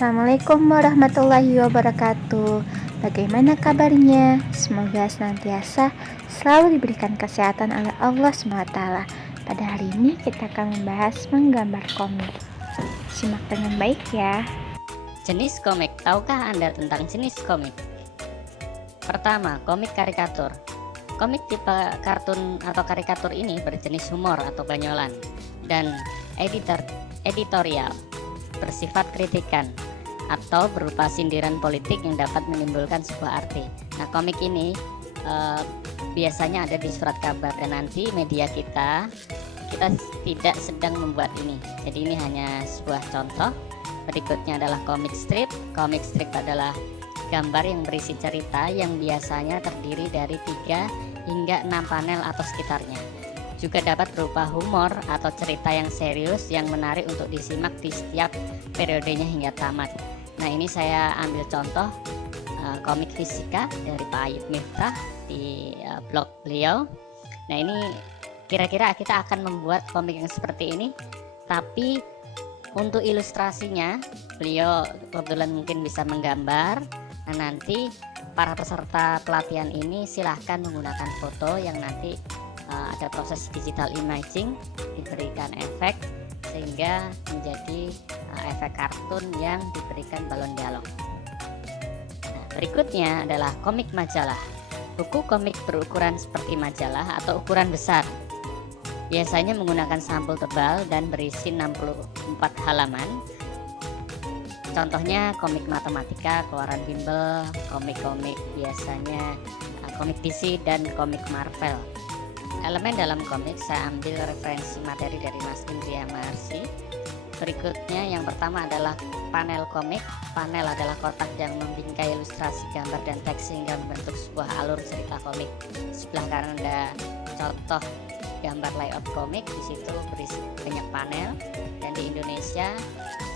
Assalamualaikum warahmatullahi wabarakatuh. Bagaimana kabarnya? Semoga senantiasa selalu diberikan kesehatan oleh Allah SWT. Pada hari ini kita akan membahas menggambar komik. Simak dengan baik ya. Jenis komik. Tahukah Anda tentang jenis komik? Pertama, komik karikatur. Komik tipe kartun atau karikatur ini berjenis humor atau banyolan dan editorial, bersifat kritikan atau berupa sindiran politik yang dapat menimbulkan sebuah arti. Nah, komik ini biasanya ada di surat kabar, dan nanti media kita tidak sedang membuat ini. Jadi ini hanya sebuah contoh. Berikutnya adalah komik strip. Komik strip adalah gambar yang berisi cerita yang biasanya terdiri dari 3 hingga 6 panel atau sekitarnya. Juga dapat berupa humor atau cerita yang serius yang menarik untuk disimak di setiap periodenya hingga tamat. Nah, ini saya ambil contoh komik fisika dari Pak Ayub Miftah di blog beliau. Nah, ini kira-kira kita akan membuat komik yang seperti ini, tapi untuk ilustrasinya beliau kebetulan mungkin bisa menggambar. Nah, nanti para peserta pelatihan ini silahkan menggunakan foto yang nanti ada proses digital imaging, diberikan efek sehingga menjadi efek kartun yang diberikan balon dialog. Nah, berikutnya adalah komik majalah. Buku komik berukuran seperti majalah atau ukuran besar, biasanya menggunakan sampul tebal dan berisi 64 halaman. Contohnya komik matematika keluaran Bimbel, komik-komik biasanya komik DC dan komik Marvel. Elemen dalam komik saya ambil referensi materi dari Mas Indria Marsi. Berikutnya yang pertama adalah panel komik. Panel adalah kotak yang membingkai ilustrasi gambar dan teks sehingga membentuk sebuah alur cerita komik. Sebelah kanan ada contoh gambar layout komik, di situ berisi banyak panel, dan di Indonesia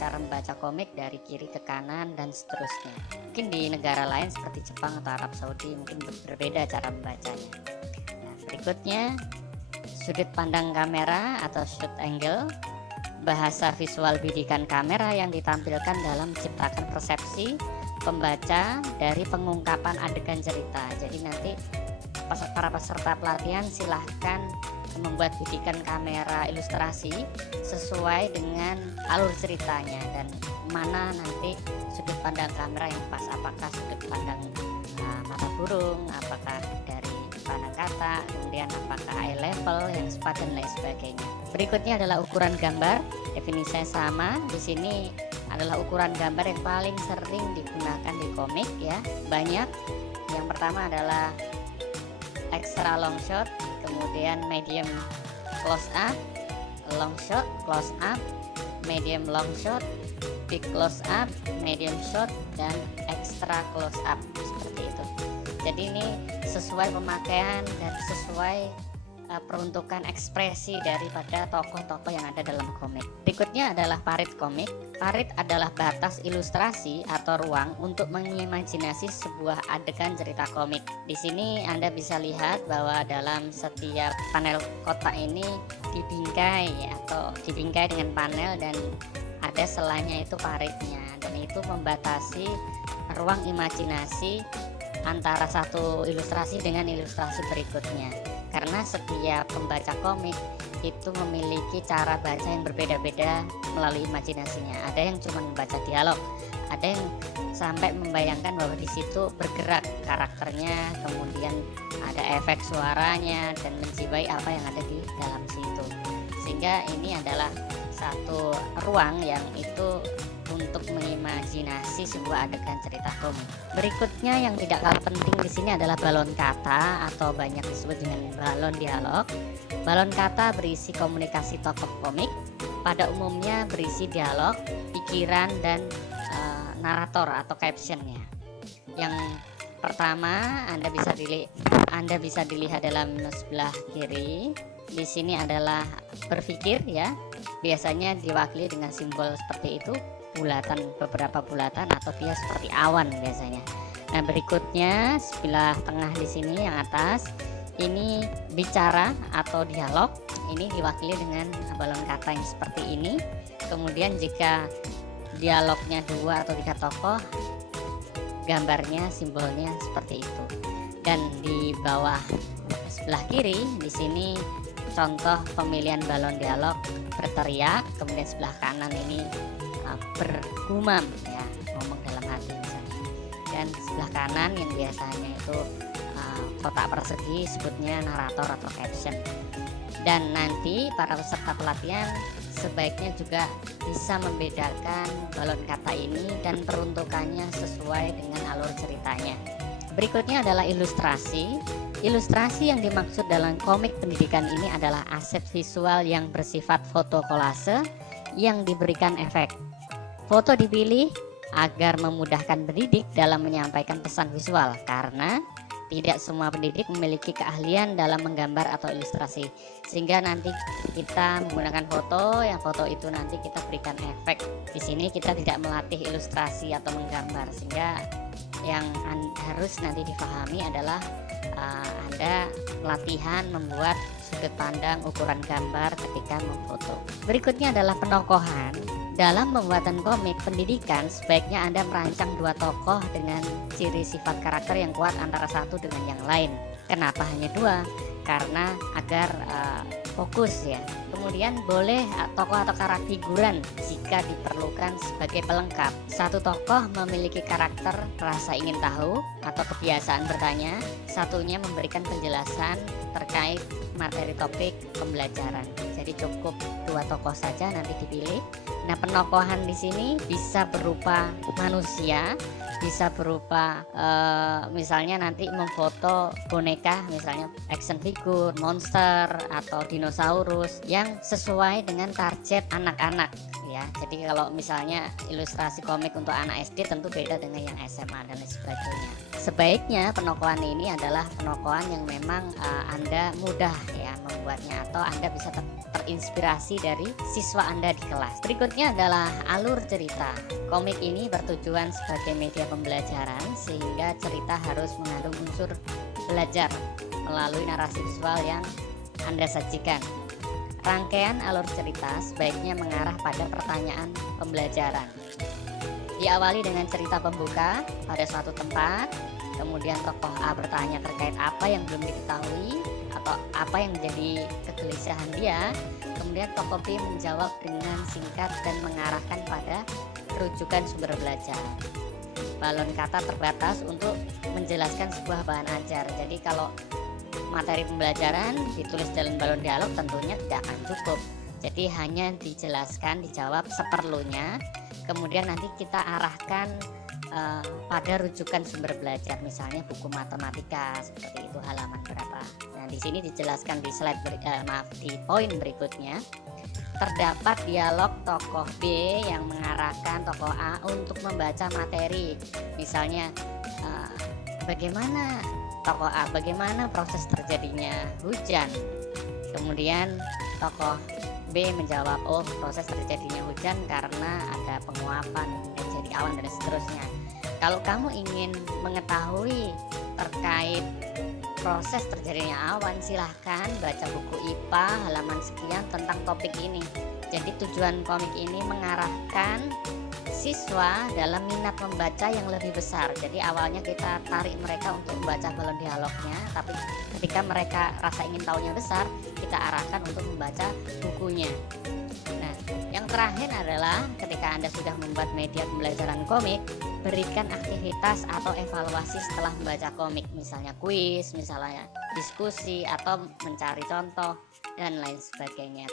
cara membaca komik dari kiri ke kanan dan seterusnya. Mungkin di negara lain seperti Jepang atau Arab Saudi mungkin berbeda cara membacanya. Berikutnya, sudut pandang kamera atau shoot angle, bahasa visual bidikan kamera yang ditampilkan dalam menciptakan persepsi pembaca dari pengungkapan adegan cerita. Jadi nanti para peserta pelatihan silahkan membuat bidikan kamera ilustrasi sesuai dengan alur ceritanya dan mana nanti sudut pandang kamera yang pas, apakah sudut pandang mata burung, apakah dari pandang kata, kemudian apakah eye level yang sepat dan lain sebagainya. Berikutnya adalah ukuran gambar. Definisinya sama. Di sini adalah ukuran gambar yang paling sering digunakan di komik ya. Banyak. Yang pertama adalah extra long shot, kemudian medium close up, long shot, close up, medium long shot, big close up, medium shot, dan extra close up, seperti itu. Jadi ini sesuai pemakaian dan sesuai peruntukan ekspresi daripada tokoh-tokoh yang ada dalam komik. Berikutnya adalah parit komik. Parit adalah batas ilustrasi atau ruang untuk mengimajinasi sebuah adegan cerita komik. Di sini Anda bisa lihat bahwa dalam setiap panel kotak ini dibingkai dengan panel dan ada selanya itu paritnya, dan itu membatasi ruang imajinasi antara satu ilustrasi dengan ilustrasi berikutnya. Karena setiap pembaca komik itu memiliki cara baca yang berbeda-beda melalui imajinasinya. Ada yang cuma membaca dialog, ada yang sampai membayangkan bahwa di situ bergerak karakternya, kemudian ada efek suaranya dan menjiwai apa yang ada di dalam situ. Sehingga ini adalah satu ruang yang itu untuk mengimajinasi sebuah adegan cerita komik. Berikutnya yang tidak kalah penting di sini adalah balon kata atau banyak disebut dengan balon dialog. Balon kata berisi komunikasi tokoh komik, pada umumnya berisi dialog, pikiran, dan narator atau captionnya. Yang pertama Anda bisa dilihat dalam sebelah kiri. Di sini adalah berpikir ya. Biasanya diwakili dengan simbol seperti itu, beberapa bulatan atau dia seperti awan biasanya. Nah, berikutnya sebelah tengah di sini yang atas ini bicara atau dialog, ini diwakili dengan balon kata yang seperti ini. Kemudian jika dialognya 2 atau 3 tokoh, gambarnya, simbolnya seperti itu. Dan di bawah sebelah kiri di sini contoh pemilihan balon dialog berteriak, kemudian sebelah kanan ini bergumam ya, ngomong dalam hati misalnya. Dan sebelah kanan yang biasanya itu kotak persegi sebutnya narator atau caption. Dan nanti para peserta pelatihan sebaiknya juga bisa membedakan balon kata ini dan peruntukannya sesuai dengan alur ceritanya. Berikutnya adalah ilustrasi. Ilustrasi yang dimaksud dalam komik pendidikan ini adalah aset visual yang bersifat foto kolase yang diberikan efek. Foto dipilih agar memudahkan pendidik dalam menyampaikan pesan visual, karena tidak semua pendidik memiliki keahlian dalam menggambar atau ilustrasi, sehingga nanti kita menggunakan foto, yang foto itu nanti kita berikan efek. Di sini kita tidak melatih ilustrasi atau menggambar, sehingga yang harus nanti difahami adalah Anda latihan membuat sudut pandang ukuran gambar ketika memfoto. Berikutnya adalah penokohan. Dalam pembuatan komik pendidikan, sebaiknya Anda merancang 2 tokoh dengan ciri sifat karakter yang kuat antara satu dengan yang lain. Kenapa hanya 2? Karena agar fokus ya. Kemudian boleh tokoh atau karakter figuran jika diperlukan sebagai pelengkap. Satu tokoh memiliki karakter rasa ingin tahu atau kebiasaan bertanya, satunya memberikan penjelasan terkait materi topik pembelajaran. Jadi cukup 2 tokoh saja nanti dipilih. Nah, penokohan di sini bisa berupa manusia, bisa berupa misalnya nanti memfoto boneka, misalnya action figure, monster atau dinosaurus yang sesuai dengan target anak-anak ya. Jadi kalau misalnya ilustrasi komik untuk anak SD tentu beda dengan yang SMA dan lain sebagainya. Sebaiknya penokohan ini adalah penokohan yang memang Anda mudah ya membuatnya, atau Anda bisa terinspirasi dari siswa Anda di kelas. Berikutnya adalah alur cerita. Komik ini bertujuan sebagai media pembelajaran, sehingga cerita harus mengandung unsur belajar melalui narasi visual yang Anda sajikan. Rangkaian alur cerita sebaiknya mengarah pada pertanyaan pembelajaran. Diawali dengan cerita pembuka pada suatu tempat, kemudian tokoh A bertanya terkait apa yang belum diketahui atau apa yang menjadi kegelisahan dia, kemudian tokoh B menjawab dengan singkat dan mengarahkan pada rujukan sumber belajar. Balon kata terbatas untuk menjelaskan sebuah bahan ajar. Jadi kalau materi pembelajaran ditulis dalam balon dialog tentunya tidak akan cukup. Jadi hanya dijelaskan, dijawab seperlunya, kemudian nanti kita arahkan pada rujukan sumber belajar, misalnya buku matematika seperti itu halaman berapa. Nah, di sini dijelaskan di slide di poin berikutnya. Terdapat dialog tokoh B yang mengarahkan tokoh A untuk membaca materi. Misalnya bagaimana tokoh A, bagaimana proses terjadinya hujan. Kemudian tokoh B menjawab, oh proses terjadinya hujan karena ada penguapan yang jadi awan dan seterusnya. Kalau kamu ingin mengetahui terkait proses terjadinya awan, silahkan baca buku IPA halaman sekian tentang topik ini. Jadi tujuan komik ini mengarahkan siswa dalam minat membaca yang lebih besar. Jadi awalnya kita tarik mereka untuk membaca balon dialognya, tapi ketika mereka rasa ingin tahunya besar, kita arahkan untuk membaca bukunya. Nah, yang terakhir adalah ketika Anda sudah membuat media pembelajaran komik, berikan aktivitas atau evaluasi setelah membaca komik, misalnya kuis, misalnya diskusi, atau mencari contoh dan lain sebagainya.